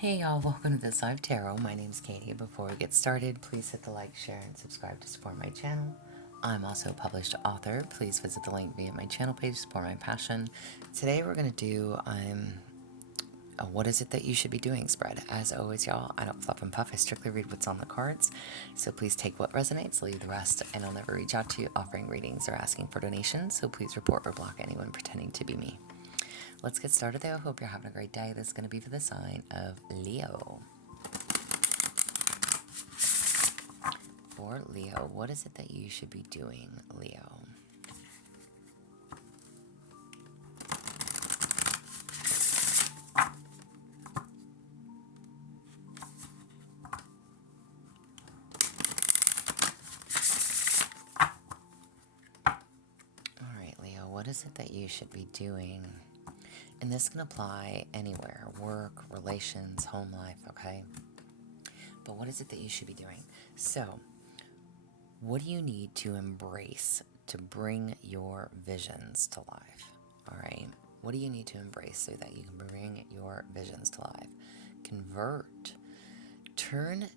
Hey y'all, welcome to this live tarot. My name's Katie. Before we get started, please hit the like, share, and subscribe to support my channel. I'm also a published author. Please visit the link via my channel page to support my passion. Today we're going to do a what is it that you should be doing spread. As always, y'all, I don't fluff and puff. I strictly read what's on the cards. So please take what resonates, leave the rest, and I'll never reach out to you offering readings or asking for donations. So please report or block anyone pretending to be me. Let's get started though. Hope you're having a great day. This is going to be for the sign of Leo. For Leo, what is it that you should be doing, Leo? Alright, Leo, what is it that you should be doing? And this can apply anywhere, work, relations, home life, okay? But what is it that you should be doing? So, what do you need to embrace to bring your visions to life? Alright? What do you need to embrace so that you can bring your visions to life? Convert. Turn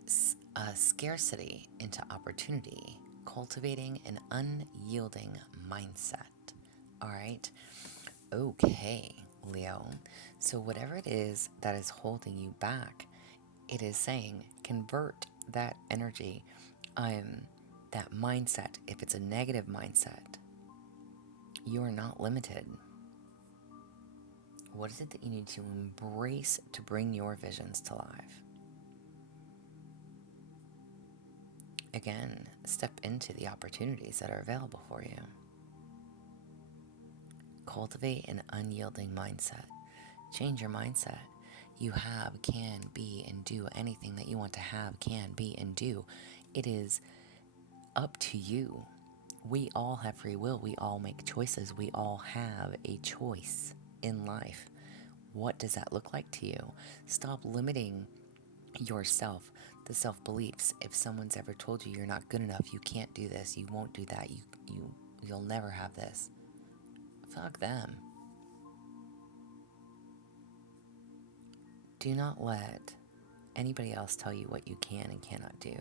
scarcity into opportunity, cultivating an unyielding mindset. All right? Okay, Leo. So, whatever it is that is holding you back, it is saying convert that energy, that mindset. If it's a negative mindset, you are not limited. What is it that you need to embrace to bring your visions to life? Again, step into the opportunities that are available for you. Cultivate an unyielding mindset. Change your mindset. You have, can, be, and do anything that you want to have, can, be, and do. It is up to you. We all have free will. We all make choices. We all have a choice in life. What does that look like to you? Stop limiting yourself, the self-beliefs. If someone's ever told you you're not good enough, you can't do this, you won't do that, you'll never have this, fuck them. Do not let anybody else tell you what you can and cannot do.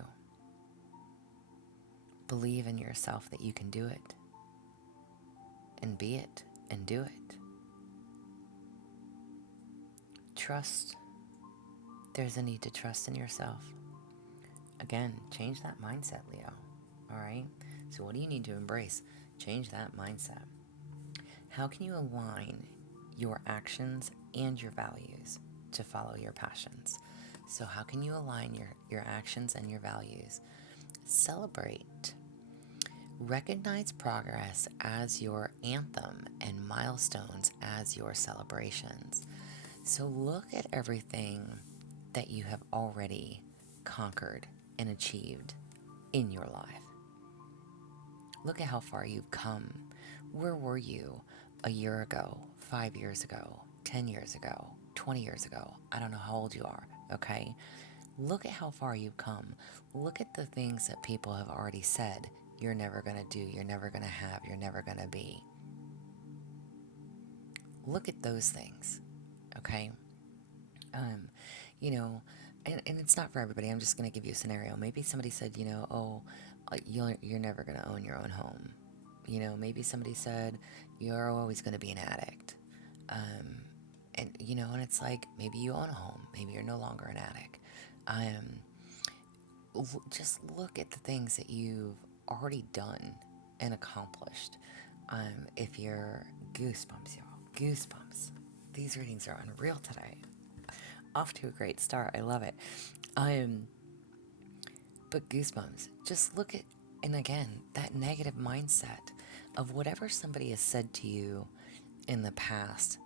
Believe in yourself that you can do it, and be it, and do it. Trust. There's a need to trust in yourself. Again, change that mindset, Leo. Alright? So what do you need to embrace? Change that mindset. How can you align your actions and your values to follow your passions? So how can you align your actions and your values? Celebrate. Recognize progress as your anthem and milestones as your celebrations. So look at everything that you have already conquered and achieved in your life. Look at how far you've come. Where were you a year ago, 5 years ago, 10 years ago, 20 years ago? I don't know how old you are, okay? Look at how far you've come. Look at the things that people have already said you're never going to do, you're never going to have, you're never going to be. Look at those things, okay? And it's not for everybody. I'm just going to give you a scenario. Maybe somebody said, you're never going to own your own home. Maybe somebody said, you're always going to be an addict. And it's like, maybe you own a home. Maybe you're no longer an addict. Just look at the things that you've already done and accomplished. If you're goosebumps, y'all, goosebumps. These readings are unreal today. Off to a great start. I love it. But goosebumps. Just look at, and again, that negative mindset of whatever somebody has said to you in the past,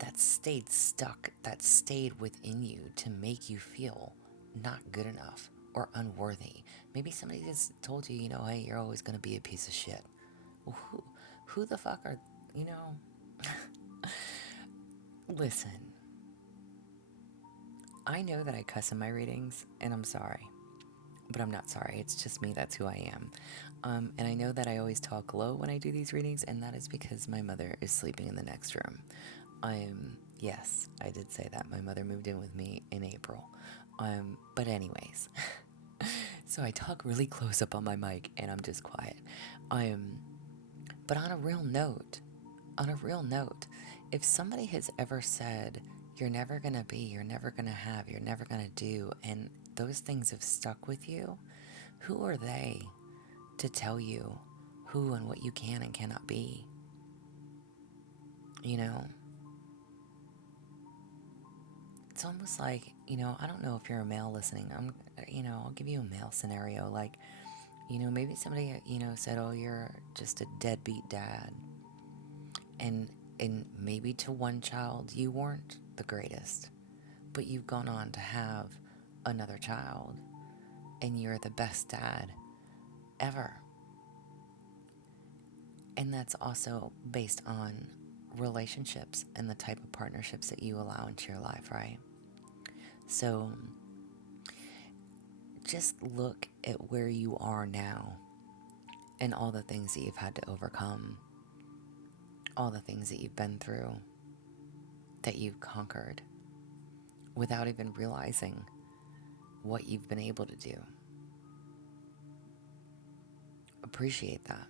that stayed stuck, that stayed within you to make you feel not good enough or unworthy. Maybe somebody has told you, hey, you're always going to be a piece of shit. Well, who the fuck are, listen. I know that I cuss in my readings, and I'm sorry. But I'm not sorry. It's just me. That's who I am. And I know that I always talk low when I do these readings, and that is because my mother is sleeping in the next room. Yes, I did say that. My mother moved in with me in April. But anyways, so I talk really close up on my mic and I'm just quiet. But on a real note, if somebody has ever said, you're never gonna be, you're never gonna have, you're never gonna do, and those things have stuck with you, who are they to tell you who and what you can and cannot be? You know? It's almost like, I don't know if you're a male listening. I'll give you a male scenario. Like, maybe somebody, said, oh, you're just a deadbeat dad. And, and maybe to one child, you weren't the greatest, but you've gone on to have another child and you're the best dad ever. And that's also based on relationships and the type of partnerships that you allow into your life, right? So just look at where you are now and all the things that you've had to overcome, all the things that you've been through, that you've conquered without even realizing what you've been able to do. Appreciate that.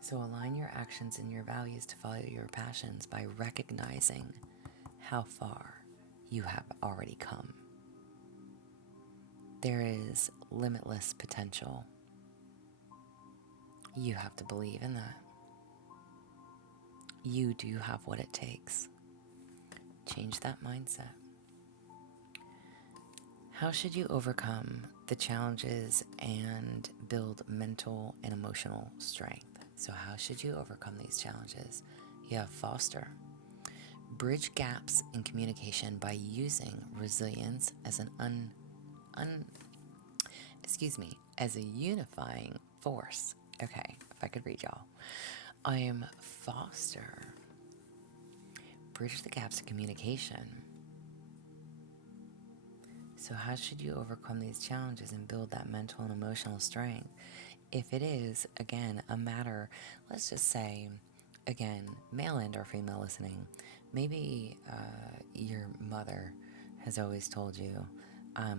So align your actions and your values to follow your passions by recognizing how far you have already come. There is limitless potential. You have to believe in that. You do have what it takes. Change that mindset. How should you overcome the challenges and build mental and emotional strength? So how should you overcome these challenges? You have foster. Bridge gaps in communication by using resilience as as a unifying force. Okay, if I could read y'all. I am foster. Bridge the gaps in communication. So how should you overcome these challenges and build that mental and emotional strength? If it is, again, a matter, let's just say, again, male and or female listening, maybe your mother has always told you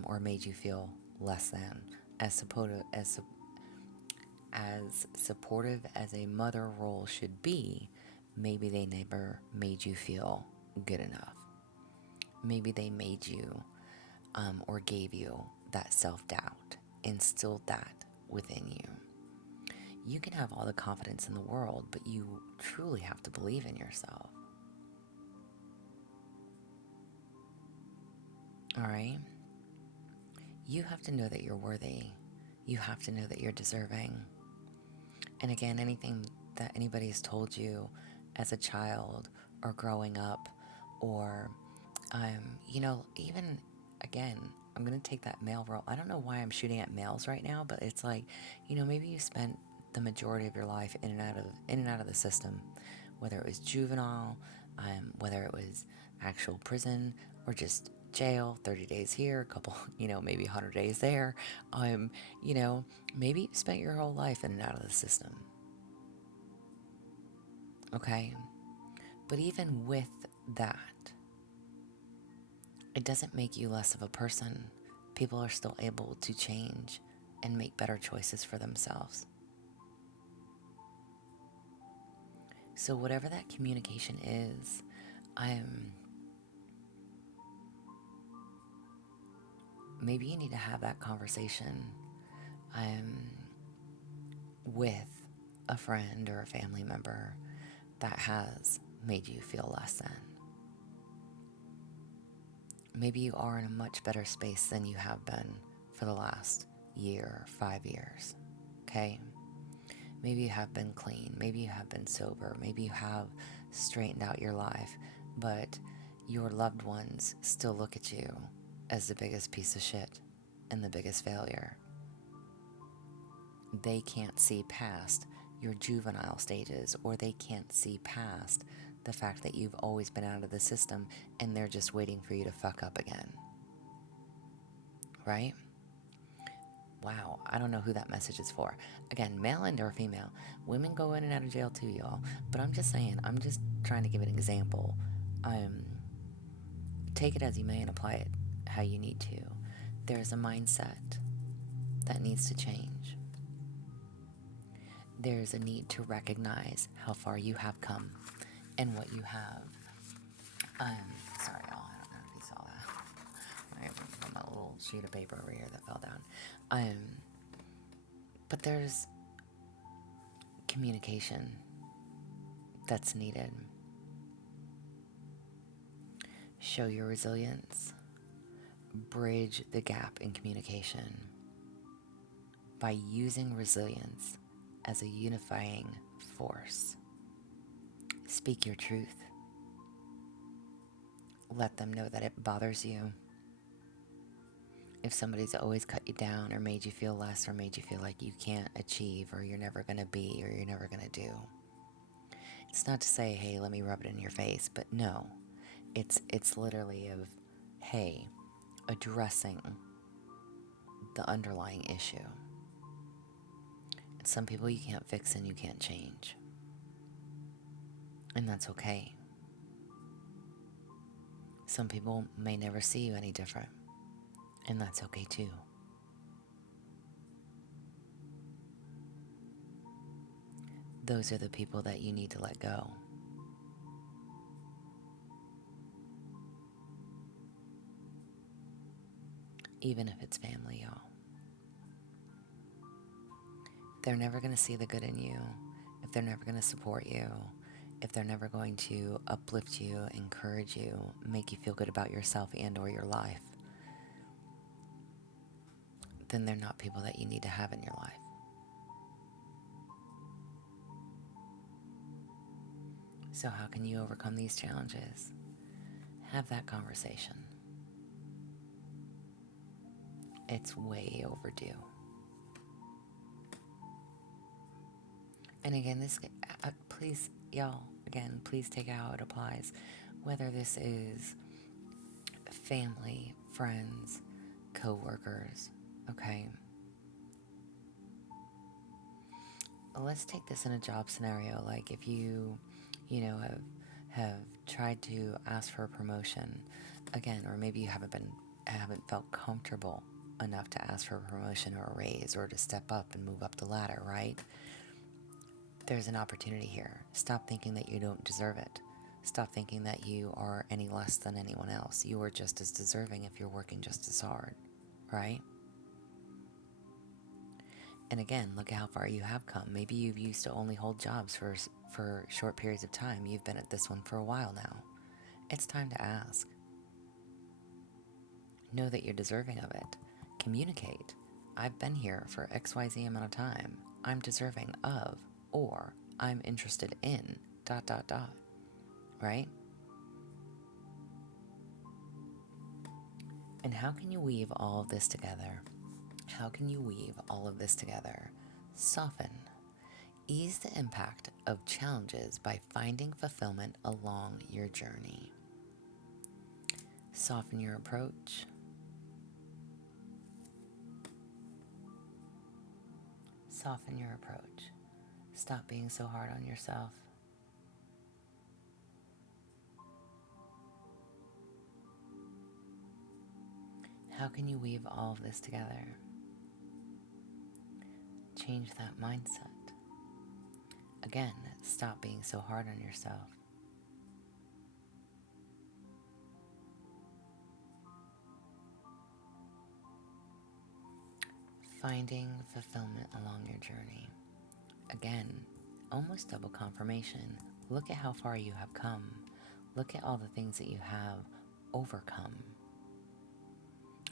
or made you feel less than, as supportive as a mother role should be. Maybe they never made you feel good enough. Maybe they made you or gave you that self-doubt, instilled that within you. You can have all the confidence in the world, but you truly have to believe in yourself. All right? You have to know that you're worthy. You have to know that you're deserving. And again, anything that anybody has told you as a child or growing up, or, even, again, I'm going to take that male role. I don't know why I'm shooting at males right now, but it's like, maybe you spent the majority of your life in and out of the system, whether it was juvenile, whether it was actual prison, or just jail, 30 days here, a couple, maybe 100 days there. Maybe you spent your whole life in and out of the system. Okay? But even with that, it doesn't make you less of a person. People are still able to change and make better choices for themselves. So whatever that communication is, maybe you need to have that conversation with a friend or a family member that has made you feel less than. Maybe you are in a much better space than you have been for the last year, 5 years, okay? Maybe you have been clean, maybe you have been sober, maybe you have straightened out your life, but your loved ones still look at you as the biggest piece of shit and the biggest failure. They can't see past your juvenile stages, or they can't see past the fact that you've always been out of the system and they're just waiting for you to fuck up again. Right? Wow, I don't know who that message is for. Again, male and or female. Women go in and out of jail too, y'all. But I'm just saying, I'm just trying to give an example. Take it as you may and apply it how you need to. There's a mindset that needs to change. There's a need to recognize how far you have come and what you have. Sorry, y'all, I don't know if you saw that. I have my little sheet of paper over here that fell down. But there's communication that's needed. Show your resilience. Bridge the gap in communication by using resilience as a unifying force. Speak your truth. Let them know that it bothers you. If somebody's always cut you down or made you feel less or made you feel like you can't achieve or you're never going to be or you're never going to do. It's not to say, hey, let me rub it in your face, but no. It's literally of, hey, addressing the underlying issue. And some people you can't fix and you can't change. And that's okay. Some people may never see you any different. And that's okay too. Those are the people that you need to let go. Even if it's family, y'all. They're never going to see the good in you, if they're never going to support you, if they're never going to uplift you, encourage you, make you feel good about yourself and or your life, then they're not people that you need to have in your life. So how can you overcome these challenges? Have that conversation. It's way overdue. And again, please, y'all, again, please take it how it applies. Whether this is family, friends, co-workers, okay? Let's take this in a job scenario. Like if you have tried to ask for a promotion, again, or maybe you haven't felt comfortable enough to ask for a promotion or a raise or to step up and move up the ladder, right? There's an opportunity here. Stop thinking that you don't deserve it. Stop thinking that you are any less than anyone else. You are just as deserving if you're working just as hard, right? And again, look at how far you have come. Maybe you've used to only hold jobs for short periods of time. You've been at this one for a while now. It's time to ask. Know that you're deserving of it. Communicate. I've been here for XYZ amount of time. I'm deserving of, or I'm interested in, ... Right? And how can you weave all of this together? How can you weave all of this together? Soften. Ease the impact of challenges by finding fulfillment along your journey. Soften your approach. Soften your approach. Stop being so hard on yourself. How can you weave all of this together? Change that mindset. Again, stop being so hard on yourself. Finding fulfillment along your journey. Again, almost double confirmation. Look at how far you have come. Look at all the things that you have overcome.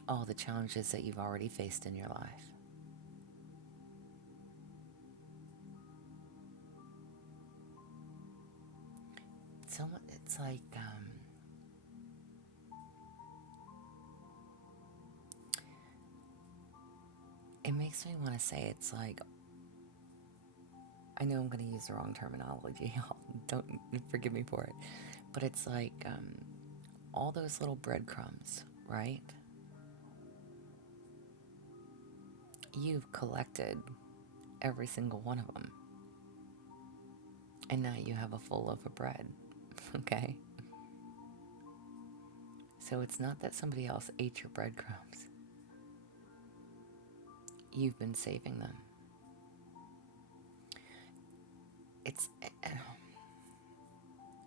All the challenges that you've already faced in your life. It's like, it makes me want to say it's like, I know I'm going to use the wrong terminology, don't forgive me for it, but it's like all those little breadcrumbs, right? You've collected every single one of them. And now you have a full loaf of bread. Okay? So it's not that somebody else ate your breadcrumbs. You've been saving them.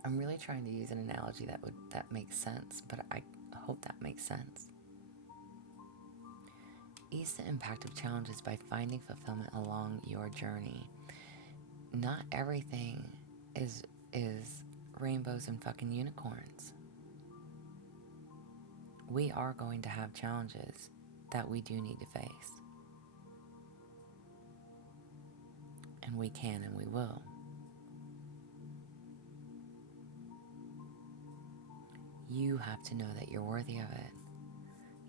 I'm really trying to use an analogy that makes sense, but I hope that makes sense. Ease the impact of challenges by finding fulfillment along your journey. Not everything is rainbows and fucking unicorns. We are going to have challenges that we do need to face. And we can and we will. You have to know that you're worthy of it.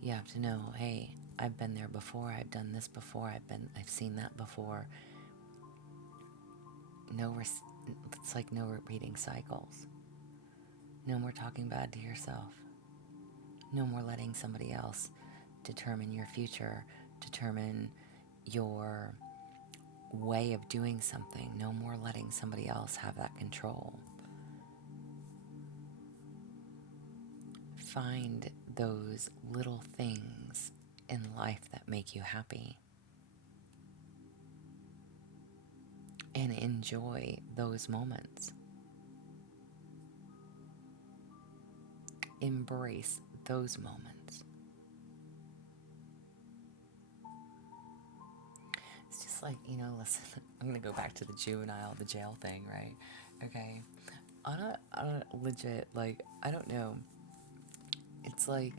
You have to know, hey, I've been there before, I've done this before, I've seen that before. It's like no repeating cycles. No more talking bad to yourself. No more letting somebody else determine your future, determine your way of doing something. No more letting somebody else have that control. Find those little things in life that make you happy. And enjoy those moments. Embrace those moments. It's just like, listen, I'm going to go back to the jail thing, right? Okay. On a legit, I don't know. It's like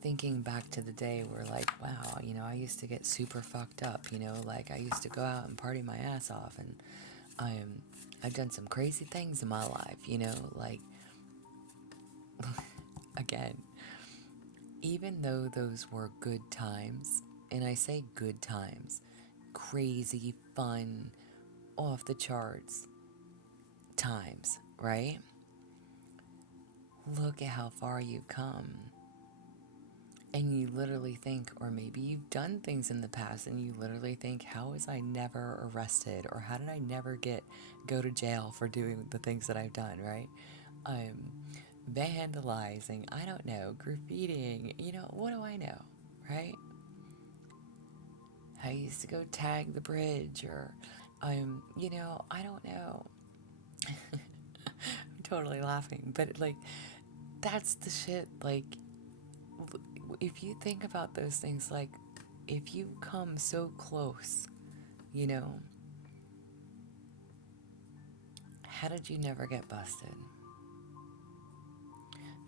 thinking back to the day where wow, I used to get super fucked up, I used to go out and party my ass off, and I've done some crazy things in my life, again, even though those were good times, and I say good times, crazy, fun, off the charts times, right? Look at how far you've come. And you literally think, or maybe you've done things in the past and you literally think, how was I never arrested? Or how did I never go to jail for doing the things that I've done, right? Vandalizing, I don't know, graffitiing, what do I know, right? I used to go tag the bridge, or I don't know. I'm totally laughing, but that's the shit. If you think about those things, if you come so close, how did you never get busted?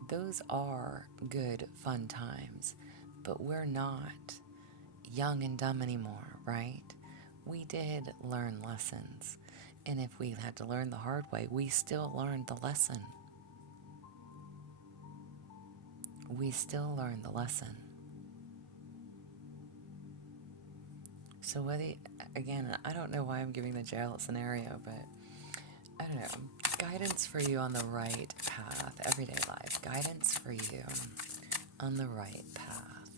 Those are good, fun times, but we're not young and dumb anymore, right? We did learn lessons, and if we had to learn the hard way, we still learned the lesson. We still learned the lesson. So again, I don't know why I'm giving the jail scenario, but I don't know. Guidance for you on the right path, everyday life. Guidance for you on the right path.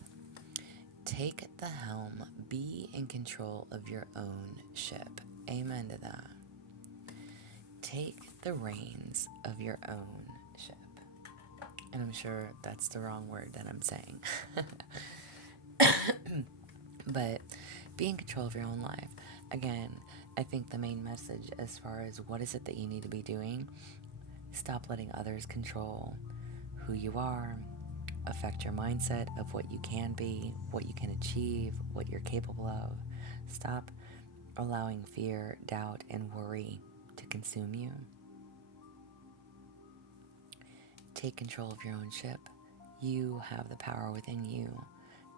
Take the helm. Be in control of your own ship. Amen to that. Take the reins of your own ship. And I'm sure that's the wrong word that I'm saying. But be in control of your own life. Again, I think the main message as far as what is it that you need to be doing, stop letting others control who you are, affect your mindset of what you can be, what you can achieve, what you're capable of. Stop allowing fear, doubt, and worry to consume you. Take control of your own ship. You have the power within you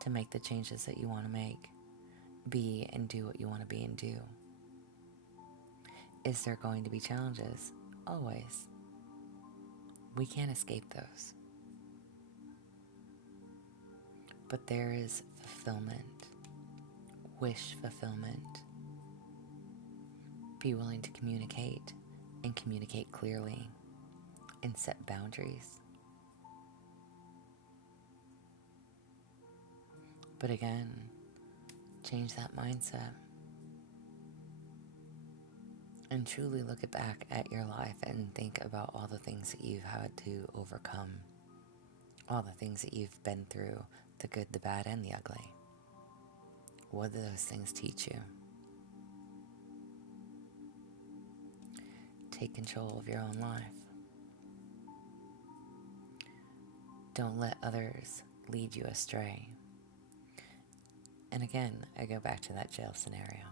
to make the changes that you want to make. Be and do what you want to be and do. Is there going to be challenges? Always. We can't escape those. But there is fulfillment, wish fulfillment. Be willing to communicate and communicate clearly and set boundaries. But again, Change that mindset. And truly look back at your life and think about all the things that you've had to overcome, all the things that you've been through, the good, the bad, and the ugly. What do those things teach you? Take control of your own life. Don't let others lead you astray. And again, I go back to that jail scenario.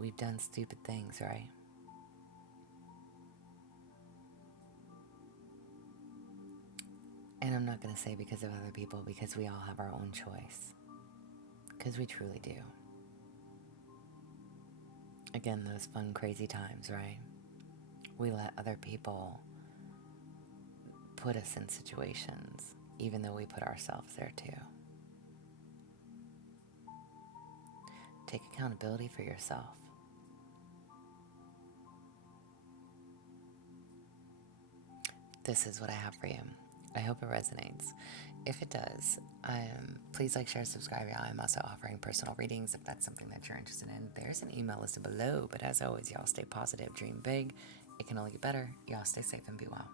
We've done stupid things, right? And I'm not going to say because of other people, because we all have our own choice. Because we truly do. Again, those fun, crazy times, right? We let other people put us in situations, even though we put ourselves there too. Take accountability for yourself. This is what I have for you. I hope it resonates. If it does, please like, share, subscribe. I'm also offering personal readings if that's something that you're interested in. There's an email listed below, but as always, y'all stay positive, dream big. It can only get better. Y'all stay safe and be well.